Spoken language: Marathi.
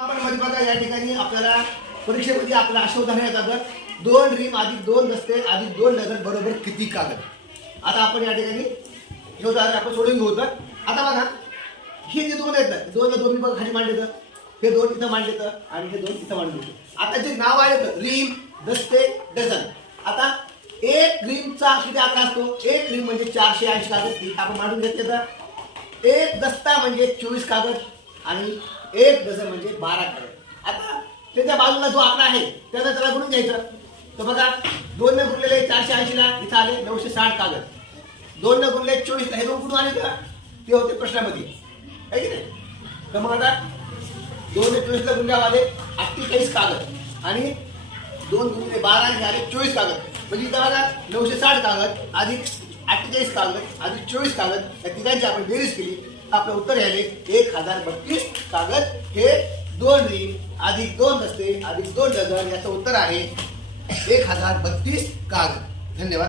आपण मध्ये या ठिकाणी आपल्याला परीक्षेमध्ये आपला अशा उदाहरण येतात दोन रिम अधिक दोन दस्ते अधिक दोन डझन बरोबर किती कागद? आता आपण या ठिकाणी हे उदाहरण आपण सोडून घेऊ तर आता बघा हे जे दोन आहेत ना दोन दोन मी बघा खाली मांडले तर हे दोन इथं मांडले तर आणि हे दोन इथं मांडले तर आता जे नाव आहे तर रिम दस्ते डझन. आता एक रिमचा किती आकडा असतो? एक रिम म्हणजे चारशे ऐंशी कागद आपण मांडून घेतले तर एक दस्ता म्हणजे चोवीस कागद आणि एक डझन म्हणजे बारा कागद आता त्याच्या बाजूला जो आकडा आहे त्याचा त्याला गुणून घ्यायचं. तर बघा दोन न गुणलेले चारशे ऐंशीला इथं आले नऊशे साठ कागद. दोन न गुणले चोवीसला हे दोन कुठून आले का? ते होते प्रश्नामध्ये. आहे की नाही? तर मग आता दोन ने चोवीसला गुणल्यावर आले अठ्ठेचाळीस कागद. आणि दोन गुणिले बारा हे आले चोवीस कागद. म्हणजे इथं बघा नऊशे साठ कागद अधिक अठ्ठेचाळीस कागद आणि चोवीस कागद या तिघांची आपण बेरीज केली. आपलं उत्तर यायले एक हजार बत्तीस कागद. हे दोन रिंग अधिक दोन रस्ते अधिक दोन डझन याचं उत्तर आहे एक हजार बत्तीस कागद. धन्यवाद.